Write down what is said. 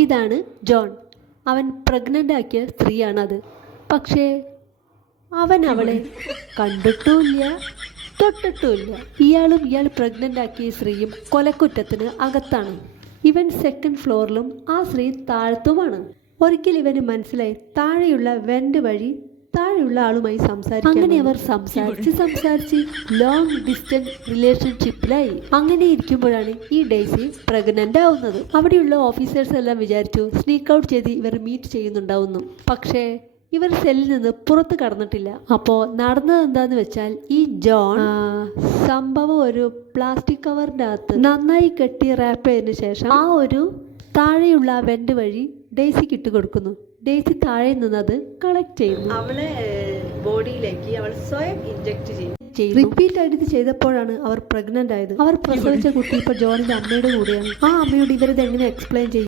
ഇതാണ് ജോൺ. അവൻ പ്രഗ്നൻ്റ് ആക്കിയ സ്ത്രീയാണത്. പക്ഷേ അവൻ അവളെ കണ്ടിട്ടുമില്ല, തൊട്ടിട്ടുമില്ല. ഇയാൾ പ്രഗ്നൻ്റ് ആക്കിയ സ്ത്രീയും കൊലക്കുറ്റത്തിന് അകത്താണ്. ഇവൻ സെക്കൻഡ് ഫ്ലോറിലും ആ സ്ത്രീ താഴത്തുമാണ്. ഒരിക്കൽ ഇവന് മനസ്സിലായി താഴെയുള്ള വെന്റ് വഴി താഴെയുള്ള ആളുമായി സംസാരിക്കും. അങ്ങനെ അവർ സംസാരിച്ച് ലോങ് ഡിസ്റ്റൻസ് റിലേഷൻഷിപ്പിലായി. അങ്ങനെ ഇരിക്കുമ്പോഴാണ് ഈ ഡെയ്സി പ്രഗ്നന്റ് ആവുന്നത്. അവിടെയുള്ള ഓഫീസേഴ്സ് എല്ലാം വിചാരിച്ചു സ്നീക്ക് ഔട്ട് ചെയ്ത് ഇവർ മീറ്റ് ചെയ്യുന്നുണ്ടാവുന്നു. പക്ഷേ ഇവർ സെല്ലിൽ നിന്ന് പുറത്ത് കടന്നിട്ടില്ല. അപ്പോൾ നടന്നത് എന്താന്ന് വെച്ചാൽ ഈ ജോൺ സംഭവം ഒരു പ്ലാസ്റ്റിക് കവറിൻ്റെ അകത്ത് നന്നായി കെട്ടി റാപ്പ് ചെയ്തതിനു ശേഷം ആ ഒരു താഴെയുള്ള വെന്റ് വഴി ഡെയ്സിക്ക് ഇട്ട് കൊടുക്കുന്നു. ഡെയ്സി താഴെ നിന്ന് അത് കളക്ട് ചെയ്യുന്നു. അവളെ ബോഡിയിലേക്ക് അവൾ സ്വയം ഇഞ്ചക്ട് ചെയ്തു. റിപ്പീറ്റ് ആയിട്ട് ഇത് ചെയ്തപ്പോഴാണ് അവർ പ്രഗ്നന്റ് ആയത്. അവർ പ്രസവിച്ച കുട്ടി ഇപ്പോൾ ജോണിന്റെ അമ്മയുടെ കൂടെയാണ്. ആ അമ്മയോട് ഇവരിത് എങ്ങനെ എക്സ്പ്ലെയിൻ ചെയ്യും?